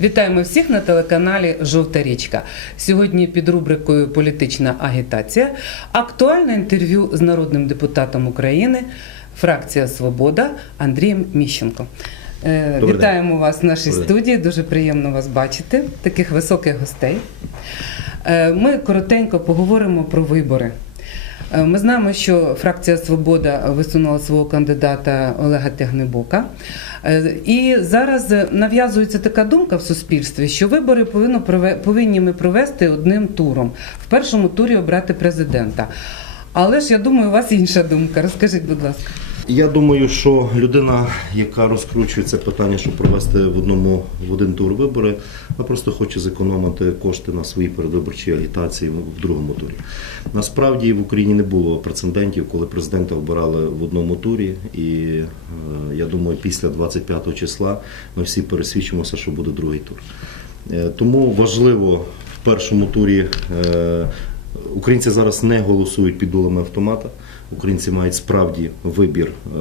Вітаємо всіх на телеканалі Жовта річка. Сьогодні під рубрикою Політична агітація актуальне інтерв'ю з народним депутатом України, фракція Свобода Андрієм Міщенко. Е, Добрий Вітаємо вас в нашій Добрий студії. Дуже приємно вас бачити, таких високих гостей. Е, Ми коротенько поговоримо про вибори. Е, Ми знаємо, що фракція Свобода висунула свого кандидата Олега Тягнебока. Е, І зараз нав'язується така думка в суспільстві, що вибори повинно повинні ми провести одним туром. В першому турі обрати президента. Але ж я думаю, у вас інша думка. Розкажіть, будь ласка. Я думаю, що людина, яка розкручує це питання, щоб провести в одному в один тур вибори, вона просто хоче зекономити кошти на свої передвиборчі агітації в другому турі. Насправді в Україні не було прецедентів, коли президента обирали в одному турі, і е, я думаю, після 25 числа ми всі пересвідчимося, що буде другий тур. Е, Тому важливо в першому турі. е, Українці зараз не голосують під дулами автомата. Українці мають справді вибір е,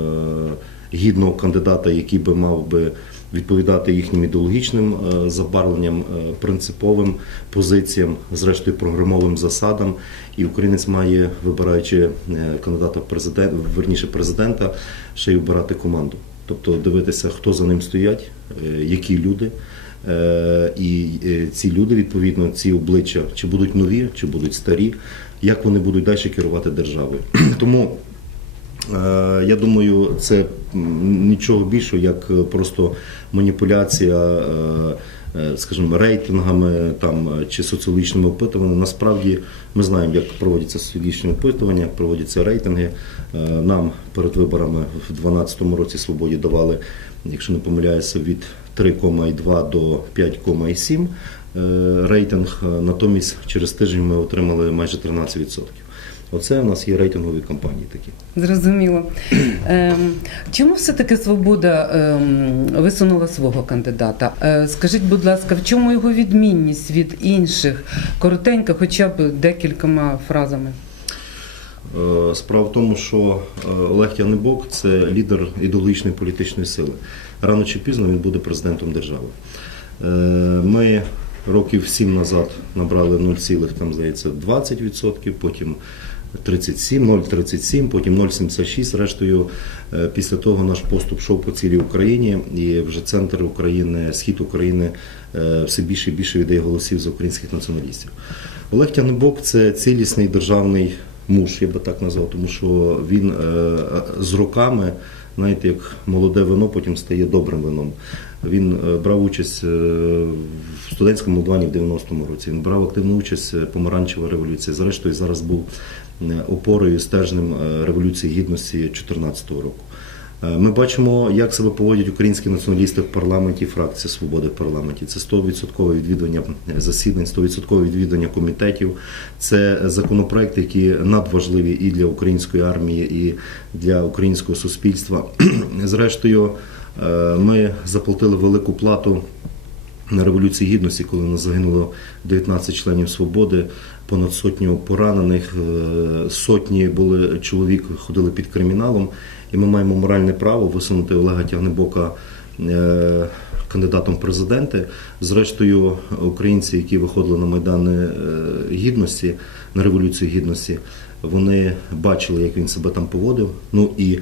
гідного кандидата, який би мав би відповідати їхнім ідеологічним е, забарвленням, е, принциповим позиціям, зрештою програмовим засадам. І українець має, вибираючи кандидата в президент, верніше президента, ще й обирати команду. Тобто дивитися, хто за ним стоять, які люди. І ці люди, відповідно, ці обличчя, чи будуть нові, чи будуть старі, як вони будуть далі керувати державою. Тому е, я думаю, це нічого більшого, як е, просто маніпуляція, е, скажімо, рейтингами там чи соціологічними опитуваннями. Насправді ми знаємо, як проводяться соціологічні опитування, як проводяться рейтинги. Нам перед виборами в 2012 році свободі давали, якщо не помиляюся, від 3,2 до 5,7 е, рейтинг. Е, Натомість через тиждень ми отримали майже 13%. Оце у нас є рейтингові кампанії такі. Зрозуміло. Ем, чому все-таки свобода ем, висунула свого кандидата? Е, скажіть, будь ласка, в чому його відмінність від інших? Коротенько, хоча б декількома фразами. Е, Справа в тому, що е, Олег Янибок це лідер ідеологічної політичної сили. Рано чи пізно він буде президентом держави. Е, Ми років сім назад набрали 0, там, здається, 20%, потім 37, 0,37, потім 0,76. Зрештою, е, після того наш поступ йшов по цілій Україні, і вже центр України, схід України е, все більше і більше віддає голосів за українських націоналістів. Олег Тягнебок це цілісний державний муж, я би так назвав, тому що він е, з роками, знаєте, як молоде вино потім стає добрим вином. Він е, брав участь е, в студентському молдуванні в 90-му році. Він брав активну участь в помаранчевій революції. Зрештою, зараз був е, опорою стержнем е, революції гідності 2014 року. Е, Ми бачимо, як себе поводять українські націоналісти в парламенті, фракція свободи в парламенті. Це 100% відвідування засідань, 100% відвідування комітетів. Це законопроекти, які надважливі і для української армії, і для українського суспільства. Зрештою, е, ми заплатили велику плату на революції гідності, коли нас загинуло 19 членів свободи, понад сотню поранених, е, сотні були чоловік, ходили під криміналом, і ми маємо моральне право висунути Олега Тягнебока е, кандидатом в президенти. Зрештою, українці, які виходили на майдани е, гідності, на революцію гідності, вони бачили, як він себе там поводив. Ну і е,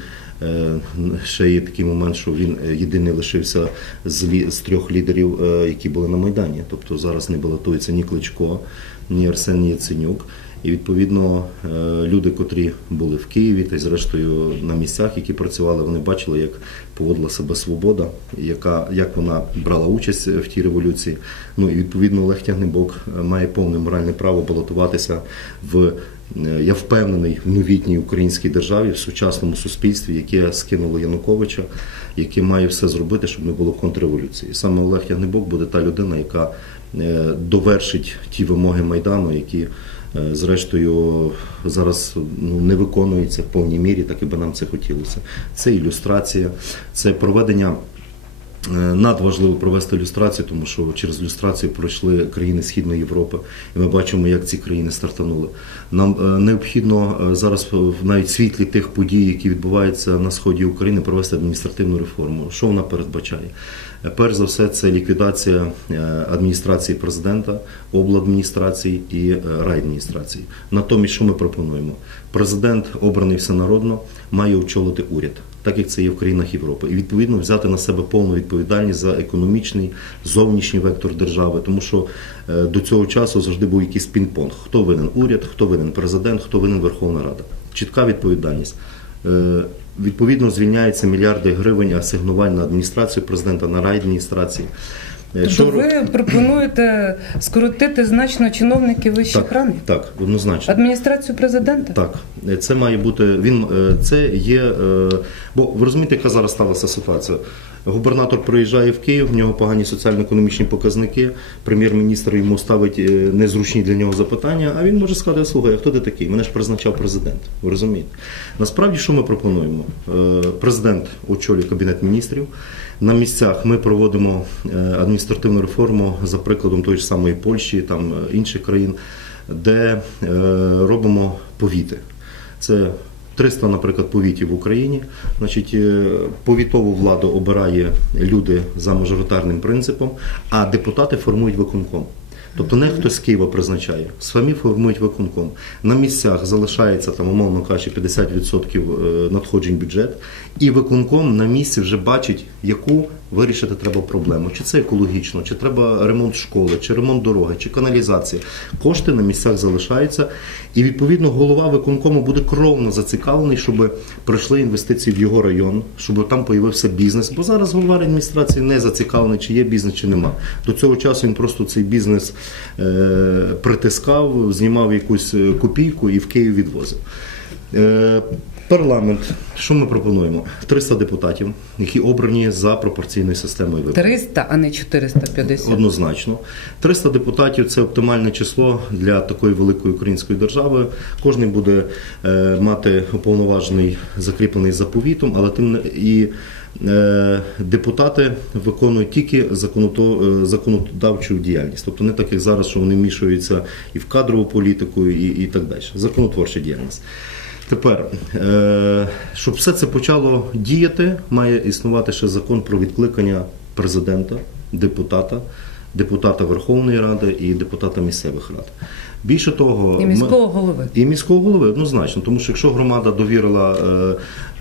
ще є такий момент, що він е, єдиний лишився з, з трьох лідерів, е, які були на Майдані. Тобто зараз не балотується ні Кличко, ні Арсеній Яценюк. І відповідно е, люди, котрі були в Києві та й зрештою на місцях, які працювали, вони бачили, як поводила себе свобода, яка як вона брала участь в тій революції. Ну і відповідно Олег Тягнебок е, має повне моральне право балотуватися в е, я впевнений в новітній українській державі, в сучасному суспільстві, яке скинуло Януковича, яке має все зробити, щоб не було контрреволюції. Саме Олег Ягнебок буде та людина, яка е, довершить ті вимоги майдану, які е, зрештою зараз ну, не виконуються в повній мірі, так і би нам це хотілося. Це ілюстрація, це проведення Е, Надважливо провести люстрацію, тому що через люстрацію пройшли країни Східної Європи, і ми бачимо, як ці країни стартанули. Нам е, необхідно е, зараз в навіть світлі тих подій, які відбуваються на сході України, провести адміністративну реформу. Що вона передбачає? Е, Перш за все, це ліквідація е, адміністрації президента, обладміністрації і е, райадміністрації. Натомість, що ми пропонуємо? Президент, обраний всенародно, має очолити уряд так як це є в країнах Європи, і відповідно взяти на себе повну відповідальність за економічний зовнішній вектор держави, тому що е, до цього часу завжди був якийсь пінг-понг. Хто винен уряд, хто винен президент, хто винен Верховна Рада. Чітка відповідальність. Е, Відповідно, звільняється мільярди гривень асигнувань на адміністрацію президента, на райадміністрації. Е, Тобто ви пропонуєте скоротити значно чиновників вищих так, рангів? так, однозначно. Адміністрацію президента? Так, це має бути. Він е, це є. е, Бо ви розумієте, яка зараз сталася ситуація? Губернатор приїжджає в Київ, в нього погані соціально-економічні показники. Прем'єр-міністр йому ставить е, незручні для нього запитання. А він може сказати: слухай, а хто ти такий? Мене ж призначав президент. Ви розумієте? Насправді, що ми пропонуємо? Президент очолює кабінет міністрів. На місцях ми проводимо е, адміністративну реформу за прикладом тої ж самої Польщі, там е, інших країн, де е, робимо повіти. Це 300, наприклад, повітів в Україні. Значить, повітову владу обирає люди за мажоритарним принципом, а депутати формують виконком. Тобто не хтось з Києва призначає, самі формують виконком. На місцях залишається там, умовно кажучи, 50% е, надходжень бюджет, і виконком на місці вже бачить, яку вирішити треба проблему. Чи це екологічно, чи треба ремонт школи, чи ремонт дороги, чи каналізація. Кошти на місцях залишаються, і відповідно голова виконкому буде кровно зацікавлений, щоб пройшли інвестиції в його район, щоб там появився бізнес. Бо зараз голова адміністрації не зацікавлений, чи є бізнес, чи нема. До цього часу він просто цей бізнес е, притискав, знімав якусь е, копійку і в Київ відвозив. Е, Парламент, що ми пропонуємо? 300 депутатів, які обрані за пропорційною системою виборів. 300, а не 450. Однозначно. 300 депутатів це оптимальне число для такої великої української держави. Кожен буде е, мати уповноважений закріплений заповітом, але тим не і е, депутати виконують тільки е, законодавчу діяльність. Тобто не так, як зараз, що вони мішуються і в кадрову політику, і, і так далі. Законотворча діяльність. Тепер, е, щоб все це почало діяти, має існувати ще закон про відкликання президента, депутата, депутата Верховної Ради і депутата місцевих рад. Більше того, І ми- міського голови. і міського голови однозначно, тому що якщо громада довірила е,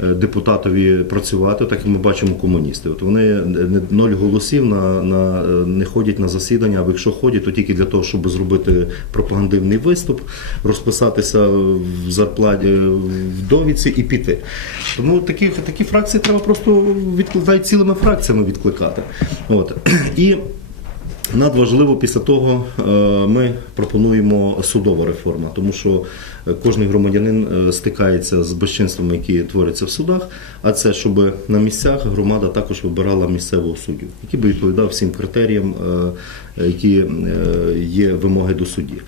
е, депутатові працювати, так як ми бачимо комуністи, от вони не ноль голосів на, на е, не ходять на засідання, або якщо ходять, то тільки для того, щоб зробити пропагандивний виступ, розписатися в зарплаті е, в довідці і піти. Тому такі, такі фракції треба просто відкликати цілими фракціями відкликати. От і. Надважливо після того е, ми пропонуємо судова реформа, тому що кожен громадянин е, стикається з безчинствами, які творяться в судах. А це щоб на місцях громада також вибирала місцевого суддю, який би відповідав всім критеріям, е, які є вимоги до суддів.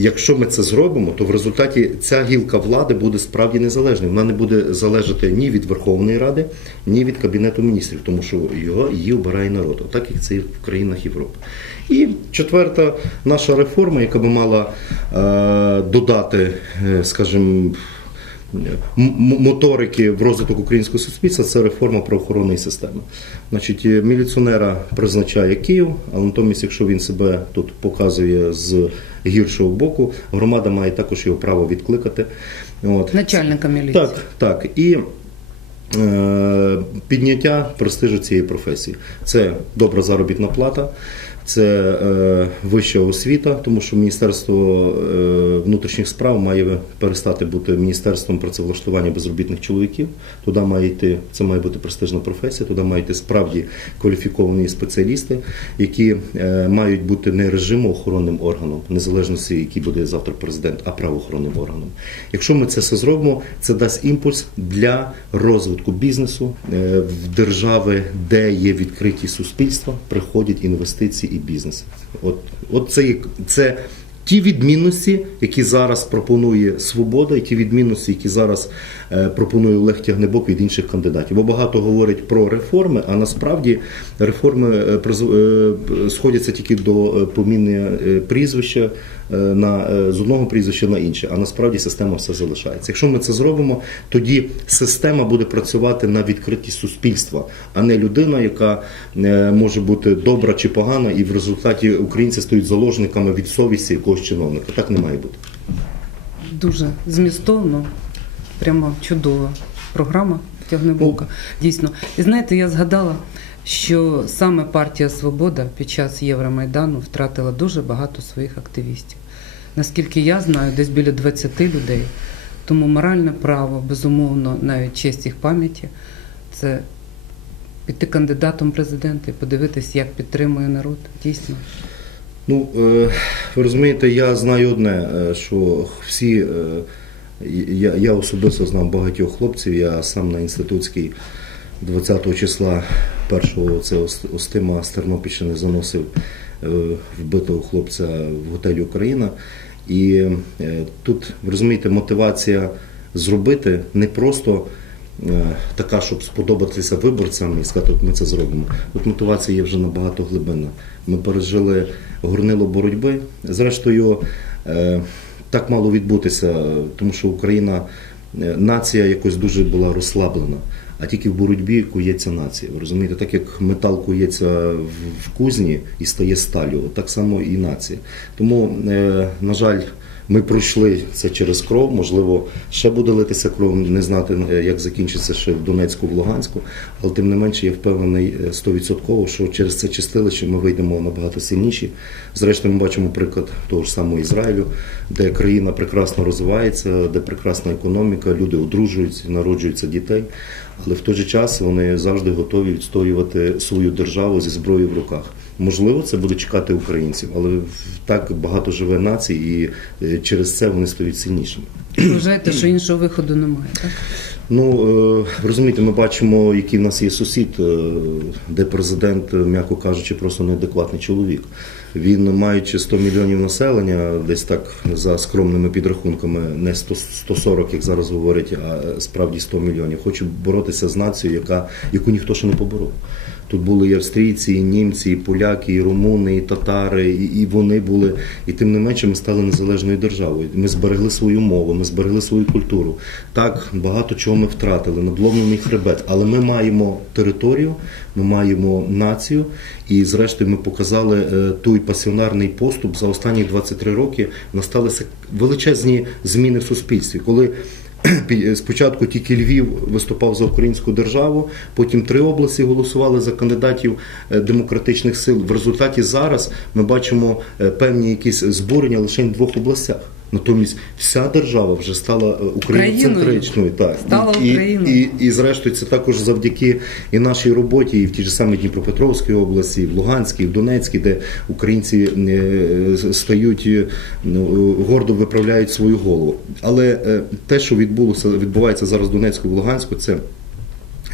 Якщо ми це зробимо, то в результаті ця гілка влади буде справді незалежною. Вона не буде залежати ні від Верховної Ради, ні від Кабінету міністрів, тому що його її обирає народ, отак як це і в країнах Європи. І четверта наша реформа, яка би мала е, додати, е, скажімо, моторики в розвиток українського суспільства це реформа правоохоронної системи. Значить, е, міліціонера призначає Київ, а натомість, якщо він себе тут показує з гіршого боку, громада має також його право відкликати. От. Начальника міліції. Так, так. І е, підняття престижу цієї професії. Це добра заробітна плата, це е, вища освіта, тому що Міністерство е, внутрішніх справ має перестати бути міністерством працевлаштування безробітних чоловіків. Туди має йти, це має бути престижна професія, туди мають йти справді кваліфіковані спеціалісти, які е, мають бути не режимоохоронним органом, незалежності, який буде завтра президент, а правоохоронним органом. Якщо ми це все зробимо, це дасть імпульс для розвитку бізнесу в держави, де є відкриті суспільства, приходять інвестиції бізнес. От, от це, це ті відмінності, які зараз пропонує Свобода, і ті відмінності, які зараз е, пропонує Олег Тягнебок від інших кандидатів. Бо багато говорять про реформи, а насправді реформи е, е, сходяться тільки до поміни прізвища на, з одного прізвища на інше, а насправді система все залишається. Якщо ми це зробимо, тоді система буде працювати на відкритті суспільства, а не людина, яка може бути добра чи погана, і в результаті українці стають заложниками від совісті якогось чиновника. Так не має бути. Дуже змістовно, прямо чудова програма Тягнебока. Дійсно. І знаєте, я згадала, що саме партія Свобода під час Євромайдану втратила дуже багато своїх активістів. Наскільки я знаю, десь біля 20 людей. Тому моральне право, безумовно, навіть честь їх пам'яті це піти кандидатом в президенти, подивитись, як підтримує народ. Дійсно. Ну, е, ви розумієте, я знаю одне, е, що всі, е, я, я особисто знав багатьох хлопців, я сам на інститутській 20 числа першого це Остима з Тернопільщини заносив вбитого хлопця в готелі Україна. І тут, ви розумієте, мотивація зробити не просто така, щоб сподобатися виборцям і сказати, от ми це зробимо. Тут мотивація є вже набагато глибинна. Ми пережили горнило боротьби. Зрештою, е, так мало відбутися, тому що Україна е, нація якось дуже була розслаблена. А тільки в боротьбі кується нація. Ви розумієте, так як метал кується в- кузні і стає сталю, так само і нація. Тому, е, на жаль, ми пройшли це через кров. Можливо, ще буде литися кров, не знати, е, як закінчиться ще в Донецьку, в Луганську. Але тим не менше, я впевнений е, стовідсотково, що через це чистилище ми вийдемо набагато сильніші. Зрештою, ми бачимо приклад того ж самого Ізраїлю, де країна прекрасно розвивається, де прекрасна економіка, люди одружуються, народжуються дітей. Але в той же час вони завжди готові відстоювати свою державу зі зброєю в руках. Можливо, це буде чекати українців, але так багато живе націй, і е, через це вони стають сильнішими. Вважаєте, що іншого виходу немає, так? Ну е, розумієте, ми бачимо, який в нас є сусід, е, де президент, м'яко кажучи, просто неадекватний чоловік. Він, маючи 100 мільйонів населення, десь так за скромними підрахунками, не 100, 140, як зараз говорять, а е, справді 100 мільйонів, хоче боротися з нацією, яка, яку ніхто ще не поборов. Тут були і австрійці, і німці, і поляки, і румуни, і татари, і, і вони були. І тим не менше ми стали незалежною державою. Ми зберегли свою мову, ми зберегли свою культуру. Так, багато чого ми втратили, надломлений хребет. Але ми маємо територію, ми маємо націю, і зрештою ми показали е, той пасіонарний поступ за останні 23 роки. Насталися величезні зміни в суспільстві. Коли Спочатку тільки Львів виступав за українську державу, потім три області голосували за кандидатів е, демократичних сил. В результаті зараз ми бачимо е, певні якісь збурення лише в двох областях. Натомість вся держава вже стала е, україноцентричною. Так. Стала і, і, і, і зрештою це також завдяки і нашій роботі, і в тій ж самій Дніпропетровській області, і в Луганській, і в Донецькій, де українці е, стають е, ну, гордо виправляють свою голову. Але те, що відбулося, відбувається зараз в Донецьку, в Луганську, це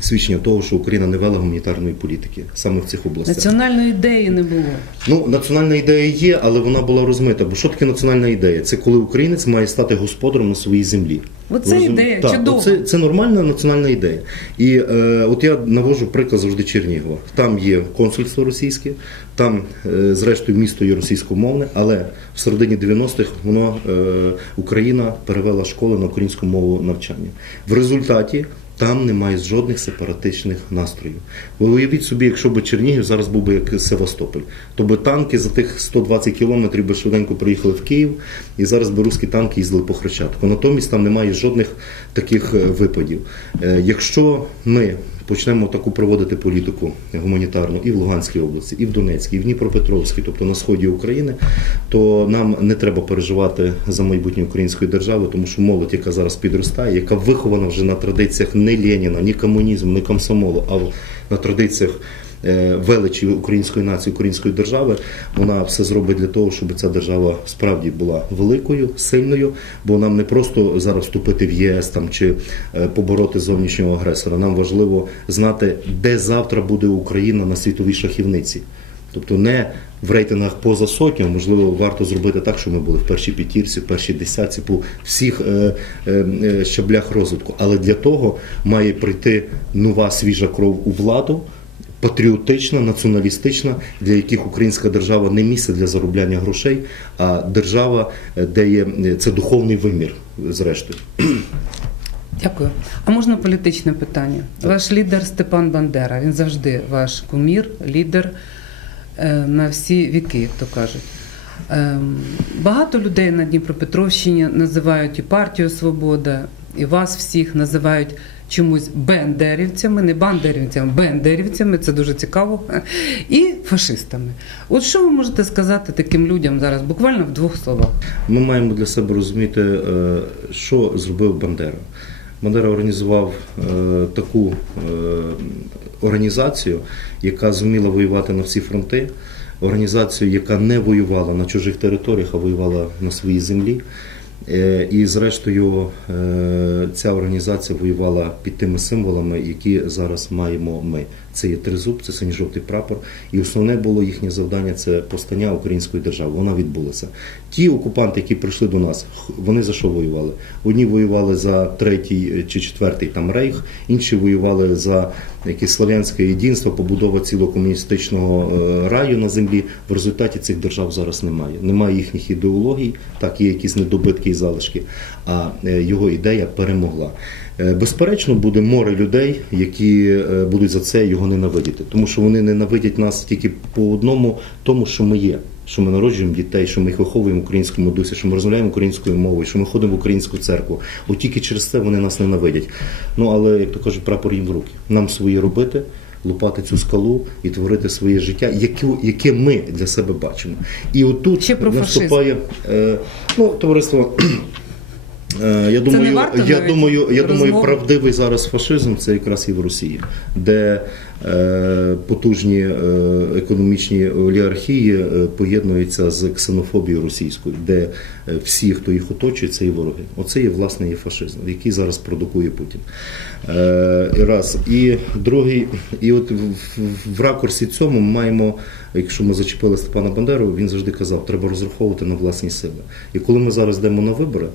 свідчення того, що Україна не вела гуманітарної політики саме в цих областях. Національної ідеї не було. Ну, національна ідея є, але вона була розмита. Бо що таке національна ідея? Це коли українець має стати господарем на своїй землі. Оце розумієте? ідея, так, чудово. Це, це нормальна національна ідея. І е, от я навожу приклад завжди Чернігова. Там є консульство російське, там, е, зрештою, місто є російськомовне, але в середині 90-х воно е, Україна перевела школи на українську мову навчання. В результаті. Там немає жодних сепаратичних настроїв. Ви уявіть собі, якщо б Чернігів зараз був би як Севастополь, то би танки за тих 120 кілометрів би швиденько приїхали в Київ, і зараз би русські танки їздили по Хрещатику. Натомість там немає жодних таких е, випадів. Е, Якщо ми почнемо таку проводити політику гуманітарну і в Луганській області, і в Донецькій, і в Дніпропетровській, тобто на сході України, то нам не треба переживати за майбутнє української держави, тому що молодь, яка зараз підростає, яка вихована вже на традиціях не Леніна, ні комунізму, ні комсомолу, а на традиціях величі української нації, української держави, вона все зробить для того, щоб ця держава справді була великою, сильною, бо нам не просто зараз вступити в ЄС там чи е, побороти зовнішнього агресора. Нам важливо знати, де завтра буде Україна на світовій шахівниці. Тобто не в рейтингах поза сотню, можливо, варто зробити так, щоб ми були в першій п'ятірці, в першій десятці, по всіх е, е, е, щаблях розвитку. Але для того має прийти нова свіжа кров у владу. Патріотична, націоналістична, для яких українська держава не місце для заробляння грошей, а держава, е, де є е, це духовний вимір, зрештою. Дякую. А можна політичне питання? Ваш лідер Степан Бандера, він завжди ваш кумір, лідер е, на всі віки, як то кажуть. Багато людей на Дніпропетровщині називають і партію Свобода, і вас всіх називають чомусь бендерівцями, не бандерівцями, бендерівцями, це дуже цікаво, і фашистами. От що ви можете сказати таким людям зараз, буквально в двох словах? Ми маємо для себе розуміти, е, що зробив Бандера. Бандера організував е, таку е, організацію, яка зуміла воювати на всі фронти, організацію, яка не воювала на чужих територіях, а воювала на своїй землі. Е, І зрештою е, ця організація воювала під тими символами, які зараз маємо ми. Це є тризуб, це синьо-жовтий прапор. І основне було їхнє завдання це постання української держави. Вона відбулася. Ті окупанти, які прийшли до нас, вони за що воювали? Одні воювали за третій е, чи четвертий там рейх, інші воювали за якесь славянське єдинство, побудова цілого комуністичного е, раю на землі. В результаті цих держав зараз немає. Немає їхніх ідеологій, так є якісь недобитки і залишки. А е, його ідея перемогла. Е, Безперечно, буде море людей, які е, будуть за це його ненавидіти, тому що вони ненавидять нас тільки по одному, тому що ми є. Що ми народжуємо дітей, що ми їх виховуємо в українському дусі, що ми розмовляємо українською мовою, що ми ходимо в українську церкву. От тільки через це вони нас ненавидять. Ну але як то кажуть, прапор їм в руки. Нам свої робити, лупати цю скалу і творити своє життя, яке, яке ми для себе бачимо. І отут Ще про наступає е, ну, товариство. Е, Я думаю, я думаю, я думаю, правдивий зараз фашизм це якраз і в Росії, де потужні е, економічні олігархії е, поєднуються з ксенофобією російською, де е, всі, хто їх оточує, це і вороги. Оце є власне є фашизм, який зараз продукує Путін. Е, раз. І другий, і от в, ракурсі цьому ми маємо, якщо ми зачепили Степана Бандеру, він завжди казав, треба розраховувати на власні сили. І коли ми зараз йдемо на вибори,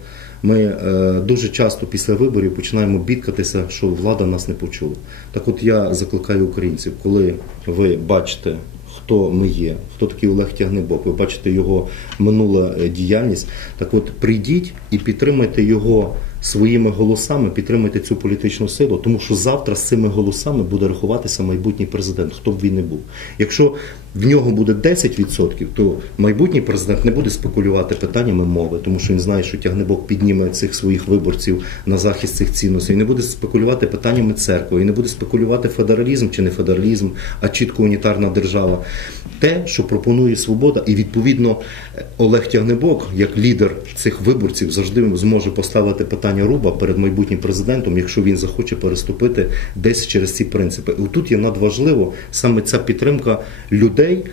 ми е, дуже часто після виборів починаємо бідкатися, що влада нас не почула. Так от я закликаю українців, коли ви бачите, хто ми є, хто такий Олег Тягнебок, ви бачите його минула е, діяльність, так от прийдіть і підтримайте його своїми голосами, підтримайте цю політичну силу, тому що завтра з цими голосами буде рахуватися майбутній президент, хто б він не був. Якщо в нього буде 10%, то майбутній президент не буде спекулювати питаннями мови, тому що він знає, що тягнебок підніме цих своїх виборців на захист цих цінностей. І не буде спекулювати питаннями церкви, і не буде спекулювати федералізм чи не федералізм, а чітко унітарна держава. Те, що пропонує свобода, і відповідно Олег Тягнебок, як лідер цих виборців, завжди зможе поставити питання руба перед майбутнім президентом, якщо він захоче переступити десь через ці принципи. І тут є надважливо саме ця підтримка людей,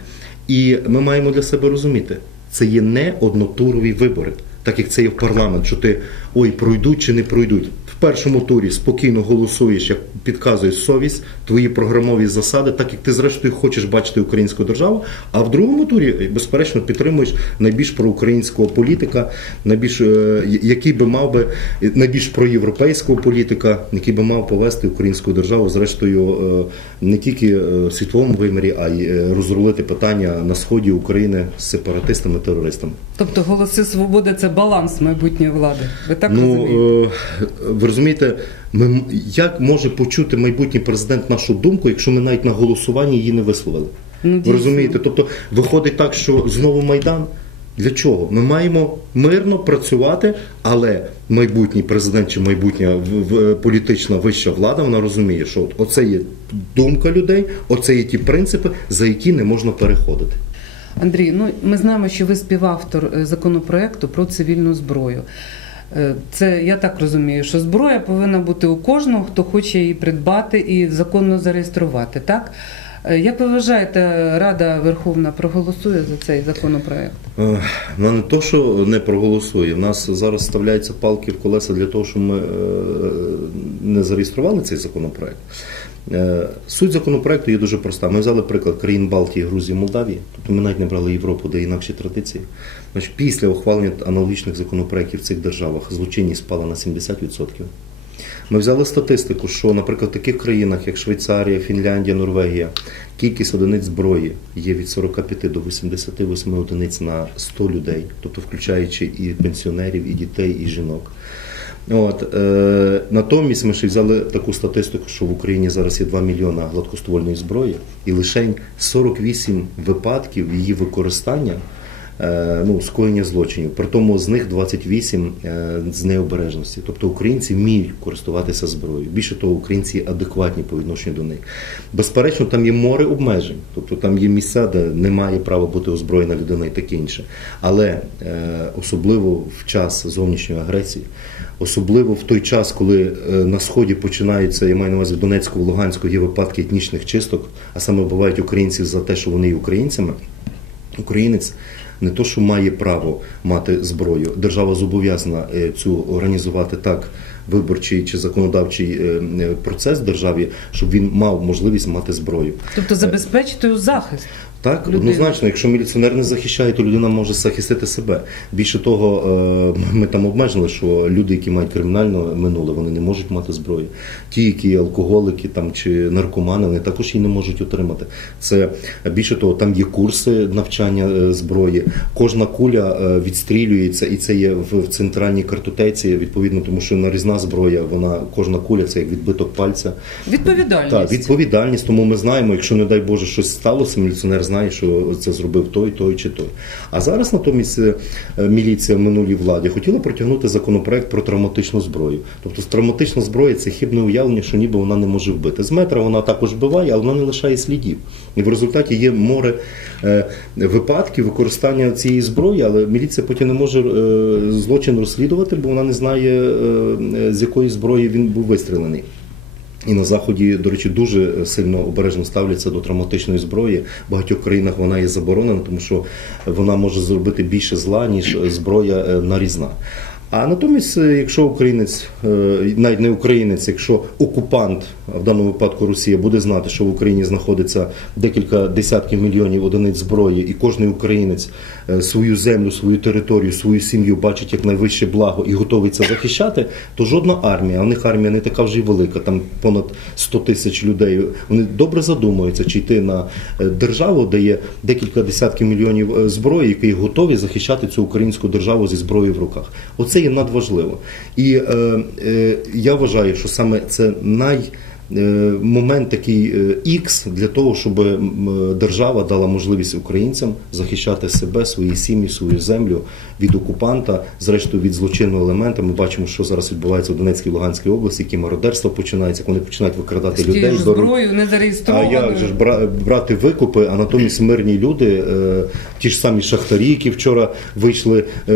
і ми маємо для себе розуміти, це є не однотурові вибори, так як це є в парламент, що ти ой, пройдуть чи не пройдуть. Першому турі спокійно голосуєш, як підказує совість, твої програмові засади, так як ти зрештою хочеш бачити українську державу. А в другому турі, безперечно, підтримуєш найбільш проукраїнського політика, найбільш е, який би мав би найбільш проєвропейського політика, який би мав повести українську державу, зрештою, е, не тільки е, в світовому вимірі, а й е, розрулити питання на сході України з сепаратистами, терористами. Тобто голоси свободи це баланс майбутньої влади. Ви так ну, розумієте? е, ви розумієте, ми, як може почути майбутній президент нашу думку, якщо ми навіть на голосуванні її не висловили? Ну, Ви розумієте? Тобто виходить так, що знову Майдан. Для чого? Ми маємо мирно працювати, але майбутній президент чи майбутня політична вища влада вона розуміє, що от оце є думка людей, оце є ті принципи, за які не можна переходити. Андрій, ну ми знаємо, що ви співавтор е, законопроекту про цивільну зброю. Е, Це я так розумію, що зброя повинна бути у кожного, хто хоче її придбати і законно зареєструвати. Так Е, Як ви вважаєте, Рада Верховна проголосує за цей законопроект? Е, Ну, не то, що не проголосує. У нас зараз вставляються палки в колеса для того, щоб ми не зареєстрували цей законопроект. Е, Суть законопроекту є дуже проста. Ми взяли приклад країн Балтії, Грузії, Молдавії. Тобто ми навіть не брали Європу, де інакші традиції. Значить, після ухвалення аналогічних законопроєктів в цих державах злочинність спала на 70%. Ми взяли статистику, що, наприклад, в таких країнах, як Швейцарія, Фінляндія, Норвегія, кількість одиниць зброї є від 45 до 88 одиниць на 100 людей, тобто включаючи і пенсіонерів, і дітей, і жінок. От, е, натомість ми ще взяли таку статистику, що в Україні зараз є 2 мільйона гладкоствольної зброї, і лише 48 випадків її використання ну, скоєння злочинів. При тому з них 28 е, з необережності. Тобто українці вміють користуватися зброєю. Більше того, українці адекватні по відношенню до них. Безперечно, там є море обмежень, тобто там є місця, де немає права бути озброєна людина і таке інше. Але е, особливо в час зовнішньої агресії. Особливо в той час, коли е, на сході починаються, я маю на увазі в Донецьку, Луганську, є випадки етнічних чисток, а саме вбивають українців за те, що вони є українцями. Українець не то, що має право мати зброю, держава зобов'язана е, цю організувати так виборчий чи законодавчий е, е, процес в державі, щоб він мав можливість мати зброю. Тобто забезпечити захист. Так, Людина. однозначно, якщо міліціонер не захищає, то людина може захистити себе. Більше того, е, ми там обмежили, що люди, які мають кримінальне минуле, вони не можуть мати зброю. Ті, які алкоголики там чи наркомани, вони також її не можуть отримати. Це більше того, там є курси навчання е, зброї. Кожна куля е, відстрілюється, і це є в в центральній картотеці, відповідно, тому що нарізна зброя, вона кожна куля це як відбиток пальця. Відповідальність. Так, відповідальність, тому ми знаємо, якщо не дай Боже щось сталося, міліціонер знає, що це зробив той, той чи той. А зараз натомість е, міліція в минулій владі хотіла протягнути законопроект про травматичну зброю. Тобто травматична зброя це хибне уявлення, що ніби вона не може вбити. З метра вона також вбиває, але вона не лишає слідів. І в результаті є море е, випадків використання цієї зброї, але міліція потім не може е, злочин розслідувати, бо вона не знає, з якої зброї він був вистрілений. І на заході, до речі, дуже сильно обережно ставляться до травматичної зброї. В багатьох країнах вона є заборонена, тому що вона може зробити більше зла ніж зброя е, нарізна. А натомість, е, якщо українець, е, навіть не українець, якщо окупант, в даному випадку Росія, буде знати, що в Україні знаходиться декілька десятків мільйонів одиниць зброї, і кожен українець е, свою землю, свою територію, свою сім'ю бачить як найвище благо і готовий це захищати, то жодна армія, а в них армія не така вже й велика, там понад 100 тисяч людей. Вони добре задумуються, чи йти на державу, де є декілька десятків мільйонів зброї, які готові захищати цю українську державу зі зброєю в руках. Оце є надважливо. І е, е, я вважаю, що саме це най. е, Момент такий ікс для того, щоб держава дала можливість українцям захищати себе, свої сім'ї, свою землю від окупанта, зрештою від злочинного елемента. Ми бачимо, що зараз відбувається в Донецькій і Луганській області, які мародерство починається, як вони починають викрадати З людей. зброєю не а як же ж брати викупи, а натомість мирні люди, е, ті ж самі шахтарі, які вчора вийшли е,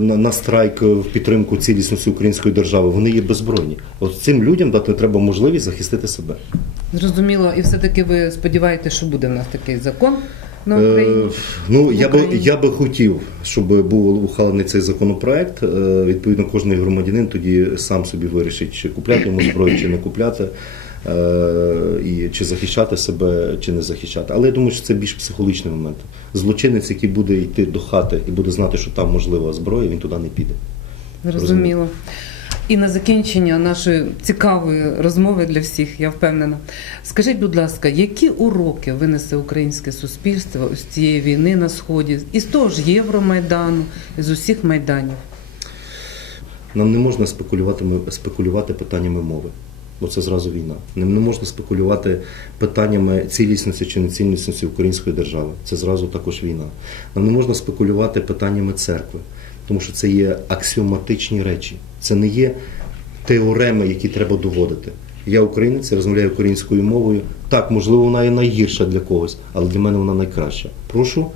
на, страйк в підтримку цілісності української держави, вони є беззбройні. От цим людям дати треба можливість захистити себе. Зрозуміло, і все-таки ви сподіваєтеся, що буде в нас такий закон на Е, ну я би я би хотів, щоб був ухвалений цей законопроект. Е, відповідно, кожен громадянин тоді сам собі вирішить, чи купляти йому зброю, чи не купляти. Е, І чи захищати себе, чи не захищати. Але я думаю, що це більш психологічний момент. Злочинець, який буде йти до хати і буде знати, що там можлива зброя, він туди не піде. Зрозуміло. І на закінчення нашої цікавої розмови для всіх, я впевнена. Скажіть, будь ласка, які уроки винесе українське суспільство з цієї війни на сході, із того ж Євромайдану, з усіх майданів? Нам не можна спекулювати, спекулювати питаннями мови, бо це зразу війна. Не можна спекулювати питаннями цілісності чи нецілісності української держави. Це зразу також війна. Нам не можна спекулювати питаннями церкви, тому що це є аксіоматичні речі. Це не є теореми, які треба доводити. Я українець, я розмовляю українською мовою. Так, можливо, вона є найгірша для когось, але для мене вона найкраща. Прошу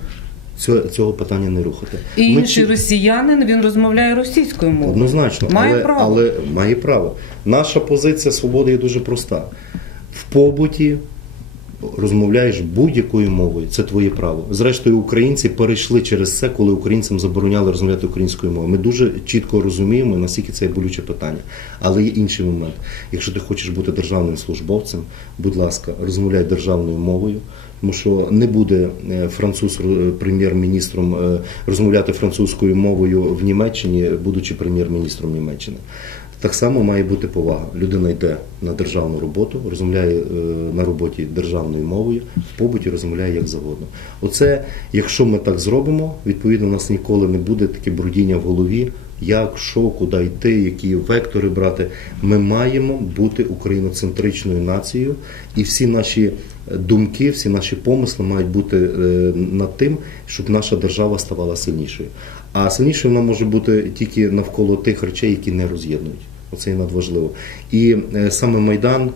цього, питання не рухати. І Ми інший чи- росіянин він розмовляє російською мовою. Однозначно, Має але, право. але має право. Наша позиція свободи є дуже проста. В побуті розмовляєш будь-якою мовою. Це твоє право. Зрештою, українці перейшли через це, коли українцям забороняли розмовляти українською мовою. Ми дуже чітко розуміємо, наскільки це болюче питання. Але є інший момент. Якщо ти хочеш бути державним службовцем, будь ласка, розмовляй державною мовою. Тому що не буде е, француз е, прем'єр-міністром е, розмовляти французькою мовою в Німеччині, будучи прем'єр-міністром Німеччини. Так само має бути повага. Людина йде на державну роботу, розмовляє е, на роботі державною мовою, в побуті розмовляє як завгодно. Оце, якщо ми так зробимо, відповідно, у нас ніколи не буде таке брудіння в голові. Як, що, куди йти, які вектори брати. Ми маємо бути україноцентричною нацією, і всі наші думки, всі наші помисли мають бути е, над тим, щоб наша держава ставала сильнішою. А сильніше вона може бути тільки навколо тих речей, які не роз'єднують. Оце і надважливо. І е, саме Майдан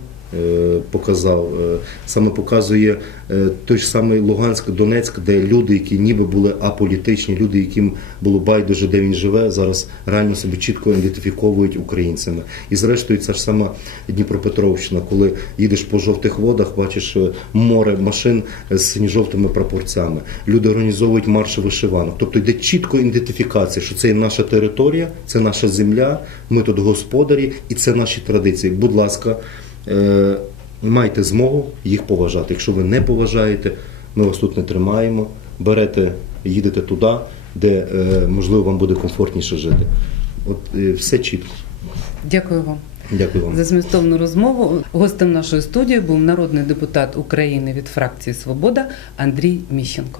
показав, е, саме показує е, той ж самий Луганськ, Донецьк, де люди, які ніби були аполітичні, люди, яким було байдуже, де він живе, зараз реально себе чітко ідентифіковують українцями. І зрештою, це ж сама Дніпропетровщина, коли їдеш по жовтих водах, бачиш е, море машин з синьо-жовтими прапорцями. Люди організовують марші вишиванок. Тобто йде чітко ідентифікація, що це є наша територія, це наша земля, ми тут господарі, і це наші традиції. Будь ласка, е, майте змогу їх поважати. Якщо ви не поважаєте, ми вас тут не тримаємо. Берете, їдете туди, де е, можливо вам буде комфортніше жити. От е, все чітко. Дякую вам. Дякую вам. За змістовну розмову гостем нашої студії був народний депутат України від фракції Свобода Андрій Міщенко.